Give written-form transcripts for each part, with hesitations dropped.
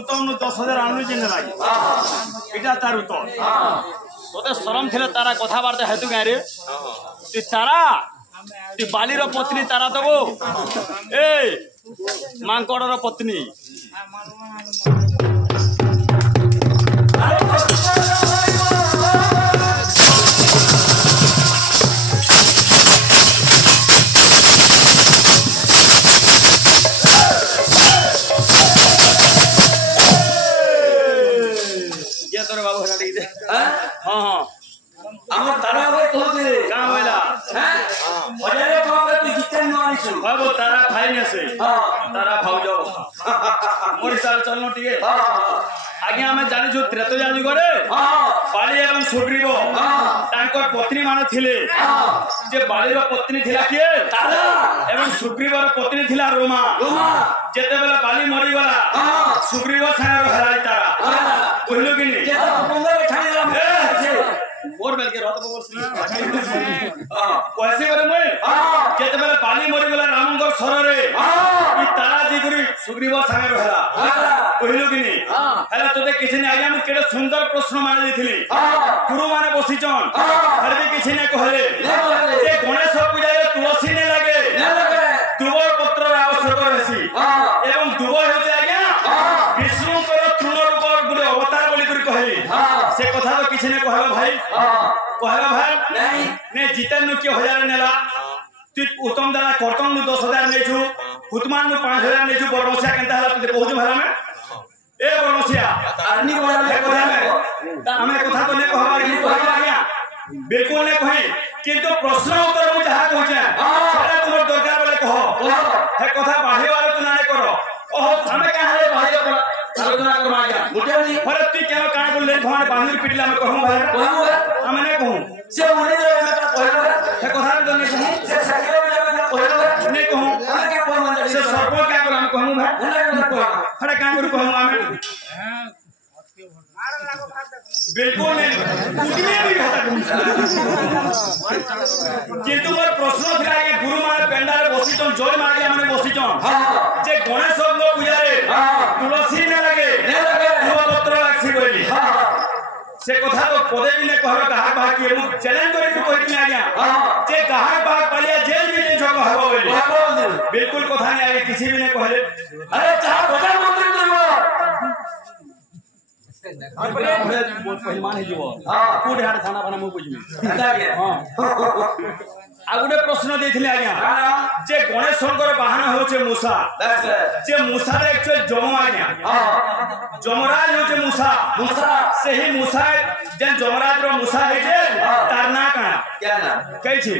উত্তম 10,000 আনলু যেন লাগে এটা তার উত্তর তোতে শরম ଥିଲେ তারা কথাবার্তা হেতু গাঁরে তুই তারা তুই বালির পত্নী তারা দেবো এ মাଙ୍କড়ର পত্নী তোর বাবু হেলা দেখি হ্যাঁ হ্যাঁ আমার তারা ভাই কইছে কাম হইলা হ্যাঁ হজারে বাবা তুই জিতেন ন আইছো বাবু তারা খাই নেছে হ্যাঁ তারা ভাউজ মোর সাল চলনো টিকে হ্যাঁ আগে আমি জানিছো ত্রেতয়া যুগরে হ্যাঁ বালি এবং সুগ্রীব হ্যাঁ তাঙ্কর পত্নী মানে ଥିଲେ যে বালির পত্নী থিলা কে তারা এবং সুগ্রীবর পত্নী থিলা রোমা রোমা যেতেবেলা বালি মরি গলা হ্যাঁ সুগ্রীব ছায়ার হেলাই তারা কইলো কি নি বঙ্গলে ছাড়ি দিলাম মোর বেলকে রত বলছিস পয়সা করে মই যেতেবেলা বালি মরি গলা রামঙ্গর সররে ই তারা দিগুরি সুগ্রীব ছায়ার হেলা কইলো কি নি হেলা তোতে কিছু নি আগে আমি কেড়ে সুন্দর প্রশ্ন মারি দিছিলি গুরু মানে বসিছন হরবি কিছু নে কহলে যে গণেশ পূজারে তুলসী নে লাগে দুবর পত্রর আবশ্যক আছে এবং দুবর হচ্ছে আজ্ঞা বিষ্ণুଙ୍କର তৃণ রূপ গুলি অবতার বলি করে কহে সে কথা তো কিছু নে কহলো ভাই নাই নে জিতেন কি হজারে নেলা তুই উত্তম দাদা কর্তন 10,000 নেছু হুতমান 5,000 নেছু বরমসিয়া কেনতা হলা তুই কହୁଛୁ ভাই এ বরমসিয়া আরনি কথা আমি কথা তো নে কহবার কি কহিলা আজ্ঞা बिल्कुल नहीं कहे किंतु प्रश्न उत्तर मु जहा कहछे सेटा तुमर दरकार बोले कह हे कथा बाहे वाले तो नाय करो ओह हमें का है बाहे आलोचना करो आज्ञा मुटेनी फरे तू केन का बोले भवान बांधुर पिटला में कहूं भाई हम नहीं कहूं से उड़े जे मैं कहलो हे कथा तो नहीं कहूं से सकेले में कहलो नहीं कहूं हम के कोन मंदिर से सर्व क्या करो हम कहूं भाई फरे का करू कहूं हमें बिल्कुल नहीं कुटने भी खाता किंतु मोर प्रश्न थिला के गुरु माने पेंडारे बसिचन जय मागे माने बसिचन जे गणेश पूजा रे तुलसी ने लगे दुआ पत्र लागसी बोली से कथा तो पदे भी ने कहबे कहा बा के मु चैलेंज करे को कहि आज्ञा जे कहा बा पालिया जेल में जे जग हबो बोली बिल्कुल कथा नहीं आगे किसी भी ने कहले अरे चाह प्रधानमंत्री करबो मान कोड हाट थाना बना मु बुझी हां आ गुटे प्रश्न देथिले आज्ञा जे गणेश शंकर बाहन होचे मूसा जे मूसा रे एक्चुअल जम आज्ञा जमराज होचे मूसा मूसा सेही मूसा जे जमराज रो मूसा है जे तार ना का क्या ना कहि छे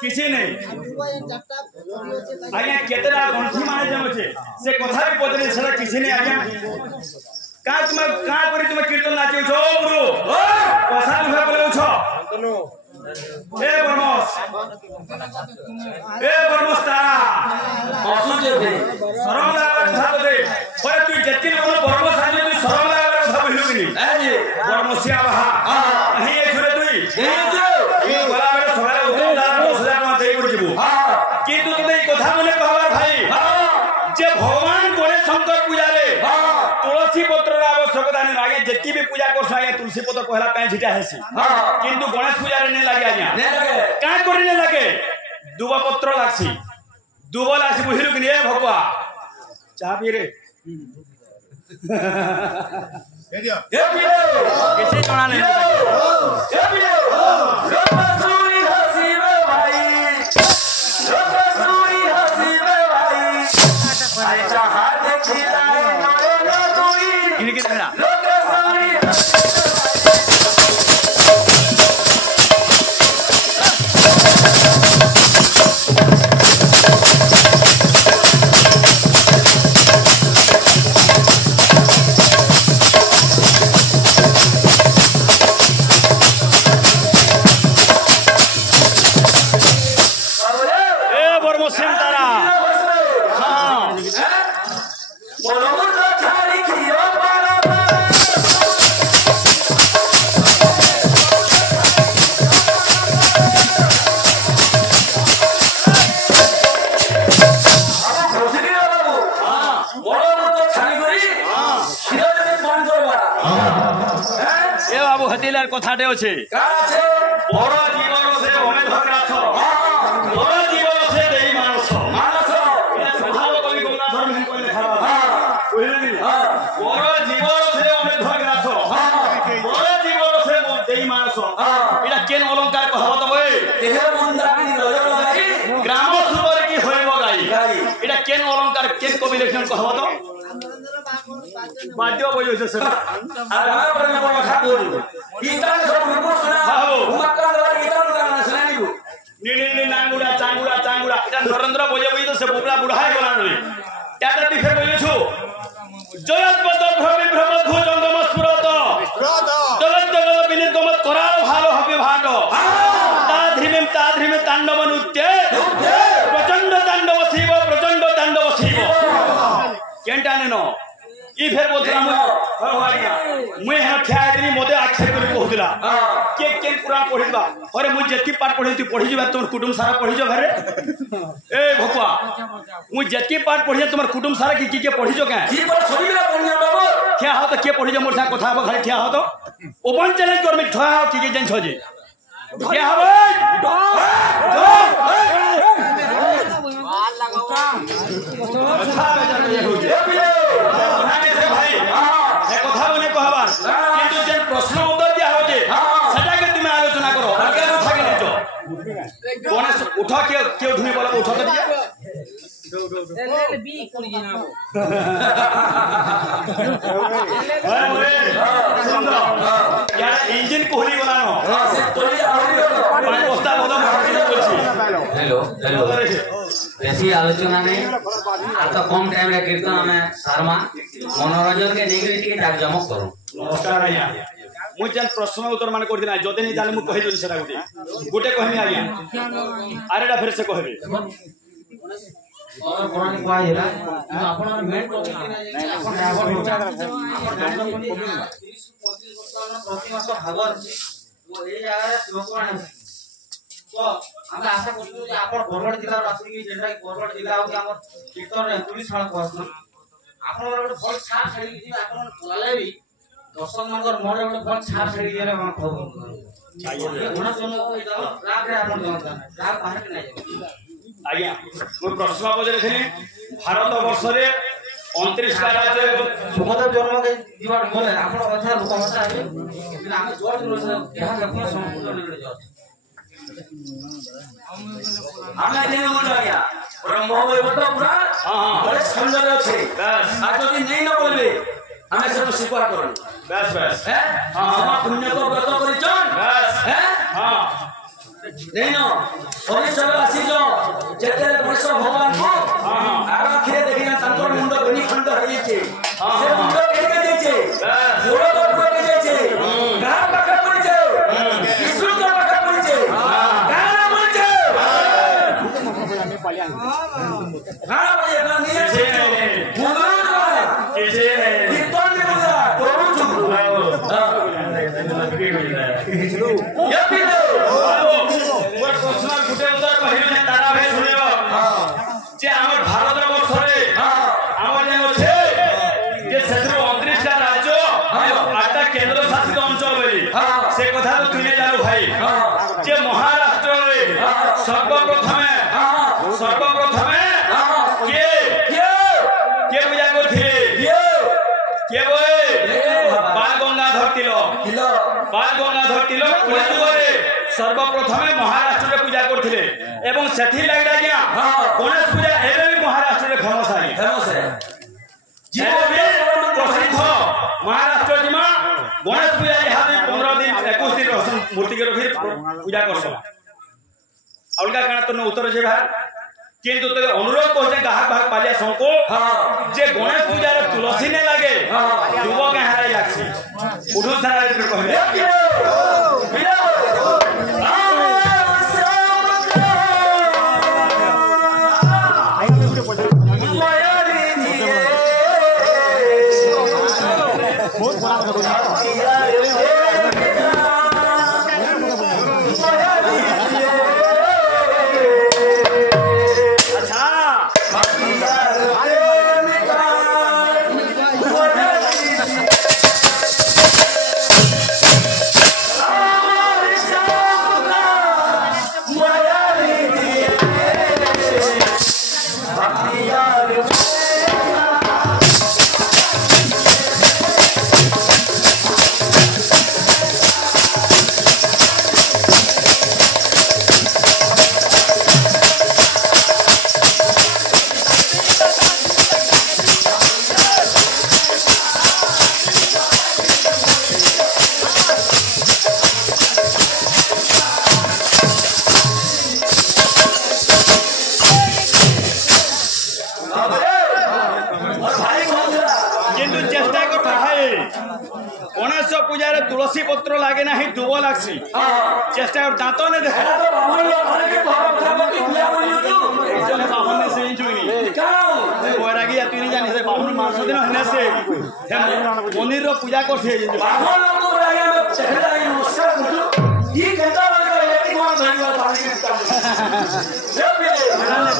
किसी नहीं आज्ञा केतरा गंठी माने जमछे से कथा भी पदरे छरा किसी नहीं आज्ञा का तुम का करी तुम कीर्तन नाचे छो गुरु कसा लुहा बोले छो ए बरमस तारा असुजे दे शरम लागा कथा दे ओए तू जति बोल बरमस आज तू शरम लागा कथा बोलु कि ए जी बरमसिया बाहा नहीं ए छरे तुई ए जो ई गला बेले सगाले उतम दारा 10,000 मा देई कर जिबु किंतु तते ई कथा बोले कहबार भाई जे भगवान गणेश शंकर पूजा रे तुलसी पत्र आवश्यकता नहीं लागे जेती भी पूजा कर साया तुलसी पत्र कहला पे झिटा हेसी किंतु गणेश पूजा रे नहीं लागे आज्ञा नहीं लागे का करी नहीं लागे दुबा पत्र लागसी दुबा लागसी बुझिलु कि ए भगवा चाह पी रे ए दियो किसी जणा नहीं ए पियो रोबसुई हसीबे भाई रोबसुई हसीबे भाई आई चाहा देखिला इनके देखना কথাটে আছে কার আছে বড় জীবন সে অমেধ গ্রাস বড় জীবন সে দেই মানস মানস এটা স্বভাব কবি গঙ্গাধর মেহের কইলে খাবা কইলেনি বড় জীবন সে অমেধ গ্রাস বড় জীবন সে দেই মানস এটা কেন অলংকার কহব তো বই দেহের মন্দাকিনী নজর লাগাই গ্রাম সুবর কি হইব গাই এটা কেন অলংকার কেন কবি লেখেন কহব তো বাদ্য বই হইছে সেটা আর আমার উপরে কথা বলবো ইতান সব রূপ শোনা উমাকান দ্বারা ইতান গানা শোনাইবো নীলি নাঙ্গুড়া চাঙ্গুড়া চাঙ্গুড়া এটা নরেন্দ্র বজে বই তো সে বুবলা বুড়া হয়ে গলা নই এটা দিফে বইছু জয়ত বদল ভ্রমি ভ্রম ভুজঙ্গম স্ফুরত জগৎ জগৎ বিনিত গমত করাল ভালো হবে ভাণ্ড তা ধ্রিমে তাণ্ডব নৃত্য প্রচন্ড তাণ্ডব শিব কেনটা নেন ই ফের বলছিলাম মুই হ্যাঁ ঠিয়া দিন মতে আক্ষেপ করে কହୁଥିଲା কে কেন পুরাণ পড়িবা আরে মুই যেতি পাঠ পড়ি তুই পড়ি যাবে তোমার কুটুম সারা পড়ি যাও ঘরে এ ভকুয়া মুই যেতি পাঠ পড়ি তোমার কুটুম সারা কি কি পড়ি যাও কেন কি বল শরীরে পড়িয়া বাবু ঠিয়া হও তো কে পড়ি যাও মোর সাথে কথা হবো খালি ঠিয়া হও তো ওপেন চ্যালেঞ্জ করবি ঠিয়া হও কি কি জানছ যে ঠিয়া হবে প্রশ্ন উত্তর দিয়া হচ্ছে সেটাকে তুমি আলোচনা করো আগে থাকে নিচ গণেশ উঠ কেউ ধুয়ে বলো উঠ ইঞ্জিন কোহলি বলানো বস্তা বদম हेलो हेलो बेसी आलोचना नहीं आ तो कम टाइम रे कीर्तन हमें शर्मा मनोरंजन के नेगरी टिके डाक जमक करो नमस्कार आज्ञा मुझ जेन प्रश्न उत्तर माने करदिना जदे नहीं जाने मु कहि जोन सेटा गोटे कहमी आज्ञा आरेडा फिर से कहबे और पुरानी कोई हैला आपण मेन टॉपिक नहीं आपण ड्राइवर हो आपण जानो कोनी 30 35 वर्ष प्रति मास भागर वो ए जगह रे शिवपुराण तो हम आशा करछु जे आपण बरगड जिल्ला रो आसी जेटा कि बरगड जिल्ला हो कि हमर कीर्तन रे पुलिस शाळा कहसन आपण ଗୋଟେ ଭଲ ଛାପ ଛାଡି କି ଆପଣ ପଲାଲେ ବି ଦର୍ଶକ ମାନଙ୍କର ମନରେ ଗୋଟେ ଭଲ ଛାପ ଛାଡି ଦିଏ ରେ ଖବର चाहिए गुण सुनो इधर राग रे आपण जानता राग बाहर के नहीं आज्ञा मो प्रश्न पजरे भारत वर्ष रे 29 टा राज्य सुखदेव जन्म के जीवन बोले आपण कथा लोक भाषा है लेकिन हम जोर जोर से यहाँ देखो संपूर्ण निकल जाओ আমরা জেনে বলবো আজ্ঞা ব্রহ্ম বৈবর্ত পুরা বড় সুন্দর আছে আর যদি নেই না বলবে আমি সব স্বীকার করব बस बस হ্যাঁ আমার পুণ্য তো ব্রত করিছন बस হ্যাঁ हां নেই না সবে সবে আসিছ যেতে বর্ষ ভগবান কো আর খেয়ে দেখি না তাঙ্কর মুন্ড বেনি খন্ড হইছে সে মুন্ড কেটে দিয়েছে গোড় গর্ভ হয়ে গেছে গা পাকা পড়েছে বিষ্ণু তো পাকা পড়েছে গানা পড়েছে গানা পড়ে না নিয়েছে মুন্ড কেছে কীর্তন দেবতা করুছু ইয়াপিলো मोर प्रश्न गुटे उत्तर कहिलो जे तारा भाई सुनेबो जे हमर भारत वर्ष रे हमर जे छै जे सेथु 29 टा राज्य 8 टा केंद्र शासित अंचल बोली से कथा तो तुने जानो भाई जे महाराष्ट्र रे सर्वप्रथमे के पूजा करथिले के बोए बाल गंगाधर तिलक पुणे सर्वप्रथमे महाराष्ट्र रे पूजा करथिले एवं सेथि लागि आज्ञा गणेश पूजा एबे भी महाराष्ट्र रे फेमस है जीवन प्रसिद्ध महाराष्ट्र जिमा गणेश पूजा यहाँ 15 दिन 21 दिन रहसन मूर्ति के रखी पूजा करसन अलगा काना तो उत्तर जे भाई किंतु तो अनुरोध कहते गाहक भाग पालिया संको जे गणेश पूजा रे तुलसी ने लागे युवक हारे जाछि उठो सारा रे कहबे तुलसी पत्र लागे ना ही दुबो लागसी चेष्टा और दांतो ने देखा तो बाहुन लोग घरे के घर उठा मत बुला बोलियो तू चले बाहुन ने से जुईनी काऊ बोरागी या तुनी जानि से बाहुन मास दिन हने से मंदिर रो पूजा करथे बाहुन लोग को बुलाया में चहला ये नमस्कार मुझे ये कहता लगा ये कि कौन धन्यवाद पानी के जब ये यो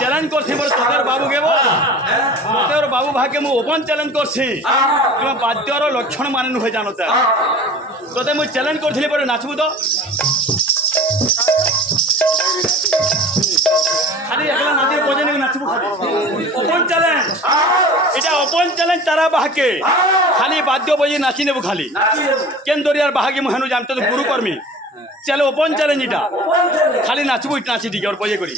चैलेंज करछि मोर तोर बाबू गेबो तोर बाबू भाके मु ओपन चैलेंज करछि तुम बाद्यर लक्षण माने न हो जानता तोते मु चैलेंज करथिले पर नाचबू तो खाली एकला नाचे बजे न नाचबू खाली ओपन चैलेंज एटा ओपन चैलेंज तारा बाके खाली बाद्य बजे नाची नेबू खाली केन दरियार बाहागे मु हनु जानते गुरु कर्मी चलो ओपन चैलेंज इटा खाली नाचबू इटा नाची दी और बजे करी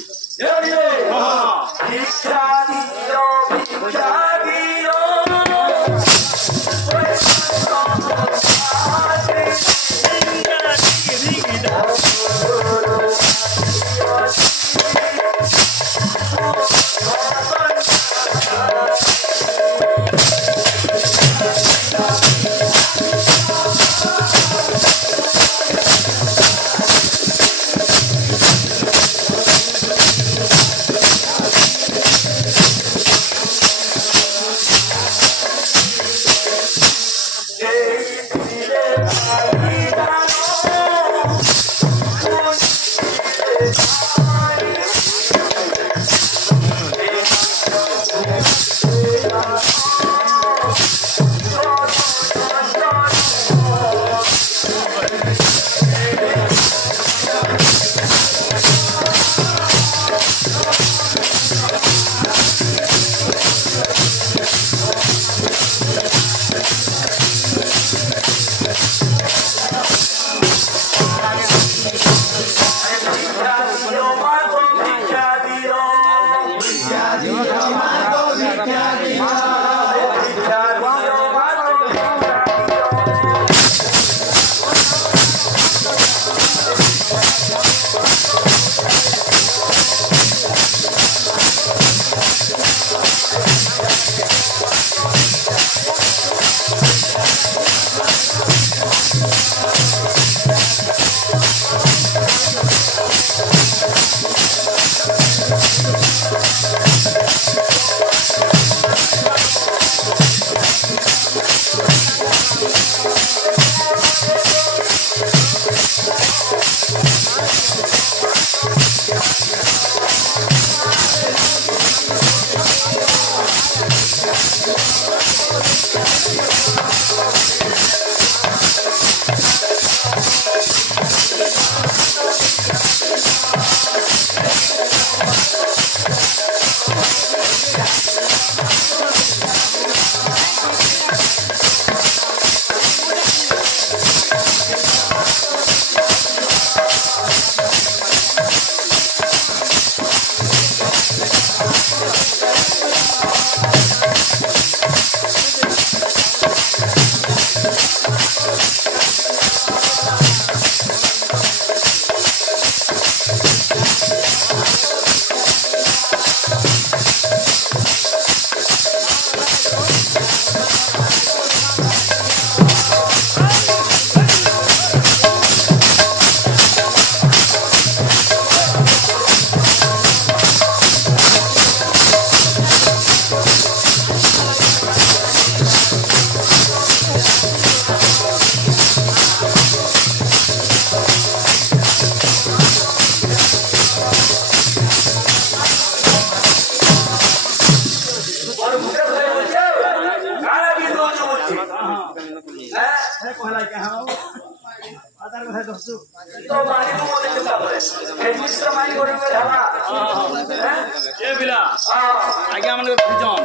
हे कहला के हम आधार কথা দছু तो बारी को बोले चुका बोले हेडमिस्टर माइंड करे हला ए बिला हां आगे हमन बुझन